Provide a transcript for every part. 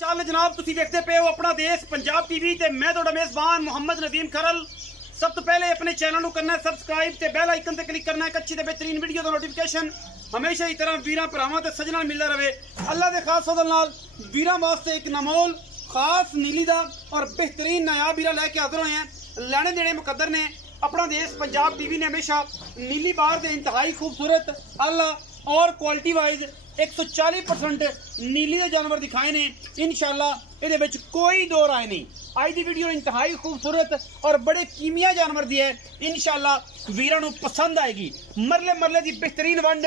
चल जनाब तुसीं देखते पे हो अपना देश पंजाब टीवी ते मैं तुहाडा मेज़बान मोहम्मद नदीम खरल। सब तो पहले अपने चैनल को करना है सबसक्राइब ते बेल आइकन ते क्लिक करना है अच्छी ते बेहतरीन वीडियो का नोटिफिकेशन हमेशा ही तरह वीरां भरावां ते सजना मिलदा रहे। अल्लाह दे खास फजल नाल वीरां वास्ते एक नमोल खास नीली दा और बेहतरीन नायाब वीरा लैके हाजिर होए हैं। लैने देने मुकद्दर ने अपना देश पंजाब टीवी ने हमेशा नीली बार दे इंतहाई खूबसूरत अल्लाह और क्वालिटी वाइज 140% नीली दे जानवर दिखाए ने। इंशाअल्लाह इहदे विच कोई दो राय नहीं। आज की वीडियो इंतहाई खूबसूरत और बड़े कीमिया जानवर दी है। इंशाअल्लाह वीरां नूं पसंद आएगी। मरले मरले दी बेहतरीन वंड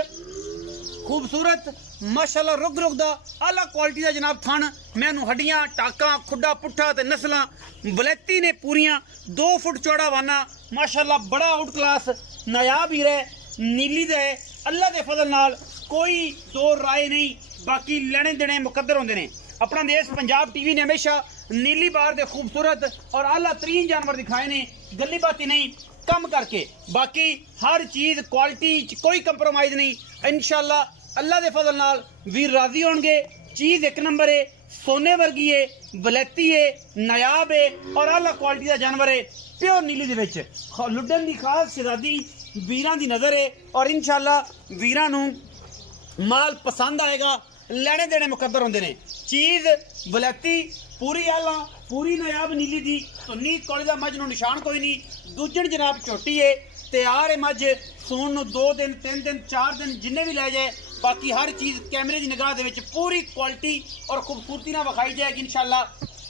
खूबसूरत माशाअल्लाह रुग रुग दा आला क्वालिटी दा जनाब थन मैनू हड्डियां टाका खुड्डा पुट्ठा ते नस्लां बलैती ने पूरियां 2 फुट चौड़ा वाना माशाअल्लाह बड़ा आउट क्लास नायाब हीरा है नीली दे अल्लाह दे फजल नाल कोई दो राय नहीं। बाकी लेने देने मुकद्दर होंदे ने। अपना देश पंजाब टीवी ने हमेशा नीली बार दे खूबसूरत और आला तरीन जानवर दिखाए ने गली बाती नहीं कम करके। बाकी हर चीज क्वालिटी कोई कंप्रोमाइज नहीं। इंशाअल्लाह अल्लाह दे फजल नाल वीर राजी होंगे। चीज एक नंबर है सोने वर्गी है बलैती है नायाब है और आला क्वालिटी का जानवर है प्योर नीली दे विच लुडन की खास शहजादी वीरां दी नजर है और इंशाअल्लाह वीरां नूं माल पसंद आएगा। लेने देने मुकद्दर होंदे ने। चीज बलैती पूरी आला पूरी नायाब नीली दी सुन्नी कोली दा मझ नूं निशान कोई नहीं। दूजण जनाब छोटी है तैयार है मझ सूण नूं 2 दिन 3 दिन 4 दिन जिन्ने भी लै जाए। बाकी हर चीज कैमरे की निगाह दे विच पूरी क्वालिटी और खूबसूरती नाल विखाई जाएगी। इंशाअल्लाह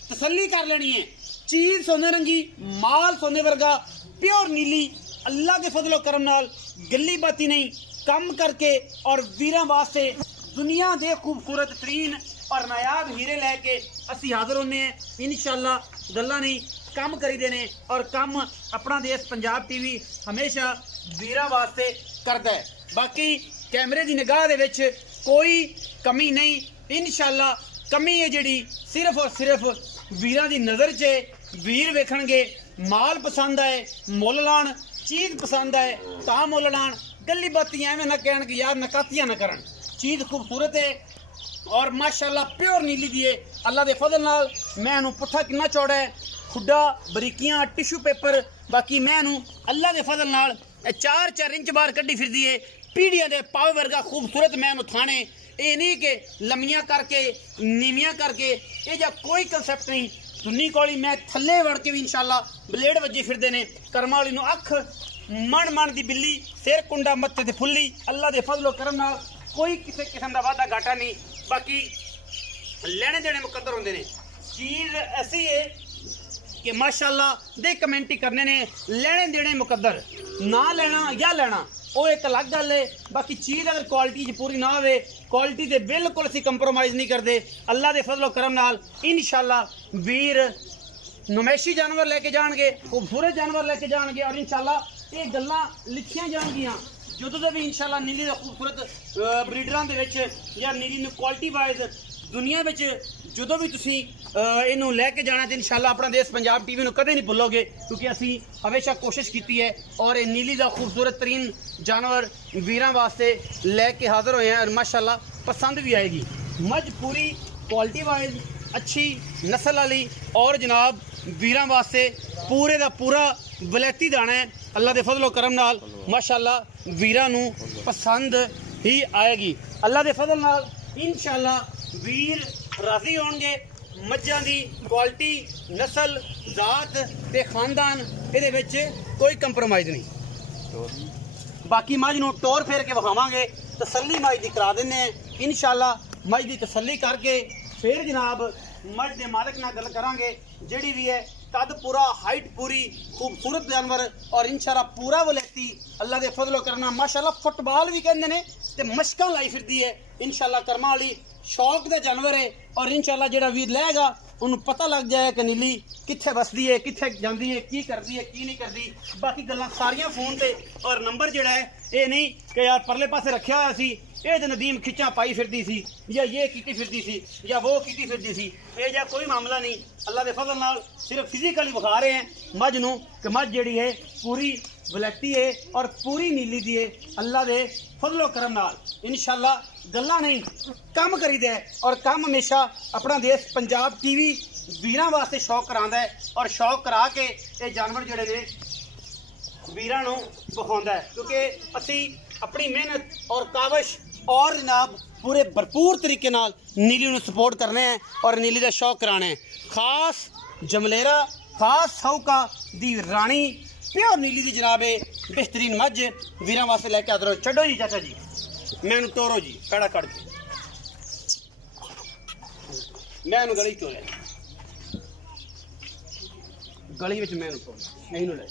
तसल्ली कर लेनी है। चीज सोने रंगी माल सोने वर्गा प्योर नीली अल्लाह के फजलो करम नाल गली बाती नहीं कम करके और वीरां वास्ते दुनिया दे खूबसूरत तरीन और नायाब हीरे लैके असी हाजिर होने हैं। इंशाअल्लाह गल्लां नहीं कम करी देने और कम अपना देश पंजाब टीवी हमेशा वीरां वास्ते करदा है। बाकी कैमरे की निगाह दे विच कोई कमी नहीं। इंशाअल्लाह कमी है जिहड़ी सिर्फ और सिर्फ वीरां दी नज़र च वीर वेखणगे माल पसंद आए मुल लाण चीज पसंद आए तां मुल लाण गली बाती एवं ना कहन कि यार नकातियां ना करन। चीज खूबसूरत है और माशाअल्लाह प्योर नीली दी है अल्लाह दे फजल नाल। मैनू पुट्ठा कितना चौड़ा है खुड्डा बरीकियां टिश्यू पेपर बाकी मैनू अल्लाह दे फजल नाल 4-4 इंच बाहर कड्डी फिरदी है पीढ़ियां दे पावे वर्गा खूबसूरत मैनू थाने। ये नहीं कि लम्मियां करके नीवियां करके ये जा कोई कंसेप्ट नहीं। सुन्नी कोली मैं थले वड़ के भी इंशाअल्लाह ब्लेड वजे फिरदे ने। कर्मा वाली नू अख मन मन दी बिल्ली सिर कुंडा मत्थे ते फुल्ली अल्लाह दे फजलो करम नाल कोई किसी किस्म का वादा घाटा नहीं। बाकी लेने देने मुकद्दर होंदे ने। चीज ऐसी है कि माशाअल्लाह दे कमेंट ही करने ने लेने देने मुकद्दर ना लेना या लेना वो एक अलग गल है। बाकी चीज अगर क्वालिटी पूरी ना हो क्वालिटी से बिल्कुल असी कंप्रोमाइज नहीं करते। अल्लाह के फजलो करम नाल इंशाअल्लाह वीर नुमैशी जानवर लेके जाएंगे खूबसूरत जानवर लेके जाएंगे और इंशाअल्लाह ये गल्लां लिखियां जाएंगियां ਜਦੋਂ भी इंशाअल्लाह नीली का खूबसूरत ब्रीडरां दे विच या नीली नूं क्वालिटी वाइज दुनिया विच जो भी तुसी इनू लैके जाना तो इंशाअल्लाह अपना देश पंजाब टीवी नूं कदे नहीं भुलोगे क्योंकि असी हमेशा कोशिश की है और ये नीली का खूबसूरत तरीन जानवर वीरां वास्ते लैके हाजिर होए हैं और माशाअल्लाह पसंद भी आएगी। मझ पूरी क्वालिटी वाइज अच्छी नस्ल वाली और जनाब वीरां वास्ते पूरे का पूरा वलैती दाना है। अल्लाह के फजलो करम नाल माशाअल्लाह वीरां नूं पसंद ही आएगी। अल्लाह के फजल नाल इंशाअल्लाह वीर राजी होंगे। मज्जां दी क्वालिटी नस्ल जात ते खानदान इहदे विच कोई कंप्रोमाइज नहीं। बाकी मझ नूं टोर फेर के विखावांगे तसल्ली मझ दी करा दिंदे इंशाअल्लाह। मझ दी तसल्ली करके फिर जनाब मझ दे मालिक नाल गल करांगे जिहड़ी भी है कद पूरा हाइट पूरी खूबसूरत जानवर और इंशाअल्लाह पूरा वलैती अल्लाह के फजलो करना माशाअल्लाह फुटबॉल भी कहते हैं ते मशकां लाई फिरदी है। इंशाअल्लाह कर्मा वाली शौक का जानवर है और इंशाअल्लाह जेड़ा वीर लेगा उन्हें पता लग जाए कि नीली कित्थे बसदी है कित्थे जाती है की करती है की नहीं करती। बाकी गल्लां सारियां फोन पे और नंबर जेड़ा है ये नहीं कि यार परले पासे रखा हुआ सी ये तो नदीम खिच्चा पाई फिरदी सी या ये कीती फिरदी सी या वो कीती फिरदी सी, ये जा कोई मामला नहीं। अल्लाह दे फजल नाल सिर्फ फिजिकली विखा रहे हैं मझ नूं कि मझ जिहड़ी है पूरी वलैती है और पूरी नीली दी है। अल्लाह दे फजलो करम नाल इंशाअल्लाह गल्लां नहीं काम करीदा है, और काम हमेशा अपना देश पंजाब टीवी वीरां वास्ते शौक करांदा है, और शौक करा के ये जानवर जिहड़े ने वीरां नूं विखाउंदा है, क्योंकि असी अपनी मेहनत और काविश और जनाब पूरे भरपूर तरीके नाल नीली नूं सपोर्ट करने हैं और नीली का शौक कराने हैं। खास जमलेरा खास साउका दी रानी प्योर नीली दी जनाब बेहतरीन मझ वीरां वास्ते लैके आदर हो। छड्डो जी चाचा जी, मैनू तोरो जी कड़ा कड़ के, मैनू गली क्यों ले गली विच मैनू तोड़ नहीं नु ले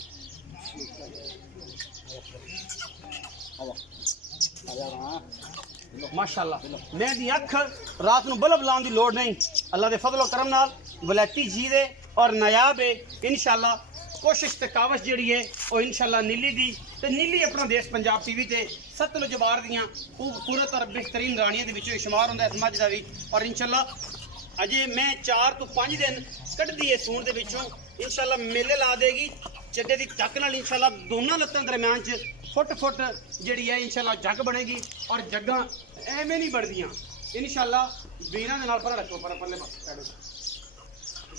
माशाअल्लाह। मैं दी अख रात नूं बल्ब लाउण दी लोड़ नहीं, अल्लाह दे फजलो करम नाल वलैती जी दे और नायाब है इंशाअल्लाह। कोशिश ते काविश जिहड़ी है वो इंशाअल्लाह नीली दी ते नीली अपना देश पंजाब टीवी ते सतलुज बार दियां पूरे तरह बेहतरीन रानियां दे विचों शुमार हुंदा इस मझ दा भी। और इंशाअल्लाह अजे मैं 4 तो 5 दिन कड्ढदी है सूण दे विचों इंशाअल्लाह मेले ला देगी चड्डे दी टक नाल इंशाअल्लाह दोनों लत्तां दरम्यान च फुट जिहड़ी है इंशाअल्लाह जग बनेगी, और जग्गां एवें नहीं बढ़दियां इंशाअल्लाह। वीरां दे नाल पर रखो पर परले पासे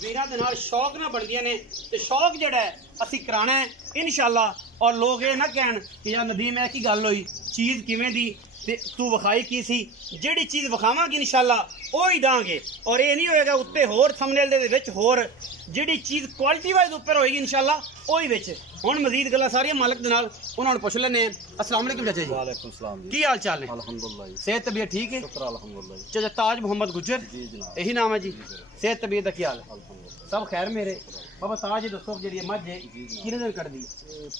वीरां दे नाल शौक ना बनदियां ने, ते शौक जिहड़ा है असीं कराना है इंशाअल्लाह। और लोग ये ना कहन कि यार नदीम ऐ की गल होई चीज़ किवें दी ते तू विखाई की सी, जिहड़ी चीज़ विखावांगी इंशाअल्लाह ओही दांगे, और ये नहीं होएगा उत्ते होर थंबनेल दे विच होर जिहड़ी चीज़ क्वालिटी वाइज उपर होएगी इंशाअल्लाह ओही विच। हुण मजीद गल्लां सारियां मालक दे नाल उन्हां नूं पुछ लैने। अस्सलाम वालेकुम चाचा जी। वालेकुम सलाम जी। की हाल चाल है? अल्हम्दुलिल्लाह। सेहत तबीयत ठीक है? शुक्र अल्हम्दुलिल्लाह। चाचा ताज मोहम्मद गुज्जर जी जनाब, यही नाम है जी। सेहत तबीयत का क्या हाल है? अल्हम्दुलिल्लाह सब खैर मेरे बाबा ताज दसो जी मझ है कितने दिन कट दी?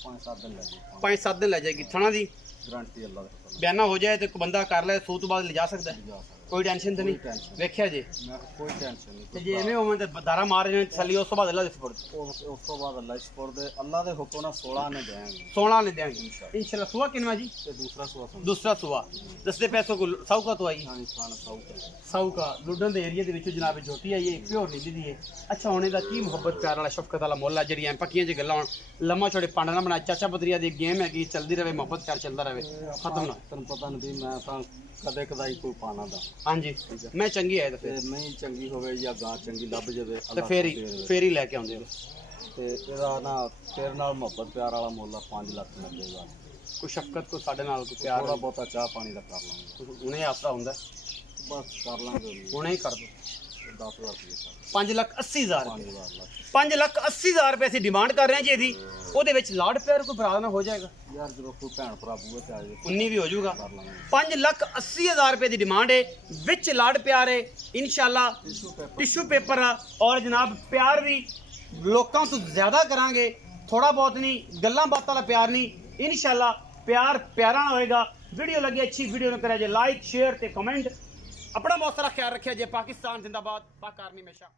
5-7 दिन लगे। 5-7 दिन लग जाएगी। थना दी गारंटी अल्लाह दे बयाना हो जाए तो बंदा कर ले सू तो बाद ले जा सकता है, कोई टेंशन तो नहीं? वेख्या जी मैं कोई टेंशन नहीं ते जे एवें होवे ते दारा मार जाने तसल्ली उस तो बाद अल्लाह दे सपुर्द उस तो बाद अल्लाह सपुर्द अल्लाह दे हुक्म नाल 16 ने देंगे 16 ले देंगे इंशाल्लाह। सुआ किनवा जी? ते दूसरा सुआ दूसरा सुआ दसते पैसों को साउका तो आई हां खाना साउका लुडन दे एरिया दे विचों जनाब झोटी आई है प्योर नीली दी है। अच्छा होने दा की मुहब्बत प्यार वाला शफकत वाला मोल है जेडी पक्कियां जी गल्लां लम्मा छोड़े पांडा ना बना चाचा पतरिया दी गेम है कि चलदी रहे मोहब्बत प्यार चलदा रहे खत्म ना तन पता नहीं मैं तां कदे कदाई कोई पाना दा। हां जी मैं चंगी है ते नहीं चंगी होवे या गां चंगी लभ जावे ते फेरी लेके आउंदे हो ते एदा ना तेरे नाल मोहब्बत प्यार वाला मोल 5 लाख लगेगा। कोई शफकत को साडे नाल को प्यार थोड़ा बहुता चाह पानी दा कर लांगे उन्हें आसरा हुंदा बस कर लांगे उन्हें ही कर दो 10,000 रुपये 5,80,000 5,80,000 रुपये ਅਸੀਂ डिमांड कर रहे हैं जी ਇਹਦੀ ਉਹਦੇ ਵਿੱਚ ਲਾੜ ਪਿਆਰ ਕੋਈ ਭਰਾ ਨਾ ਹੋ ਜਾਏਗਾ यार जो कोई भैन भरा बूहे ते आ जाए 19 भी हो जाऊगा। कर लांगे 5,80,000 रुपये की डिमांड है विच लाड़ प्यार है इंशाल्लाह टिश्यू पेपर और जनाब प्यार भी लोगों तो ज्यादा करांगे थोड़ा बहुत नहीं गल्लां बातां वाला प्यार नहीं इंशाल्लाह प्यार प्यारा होएगा। वीडियो लगी अच्छी वीडियो ने करा जे लाइक शेयर ते कमेंट। अपना बहुत सारा ख्याल रखिया जे। पाकिस्तान जिंदाबाद, पाक आर्मी हमेशा।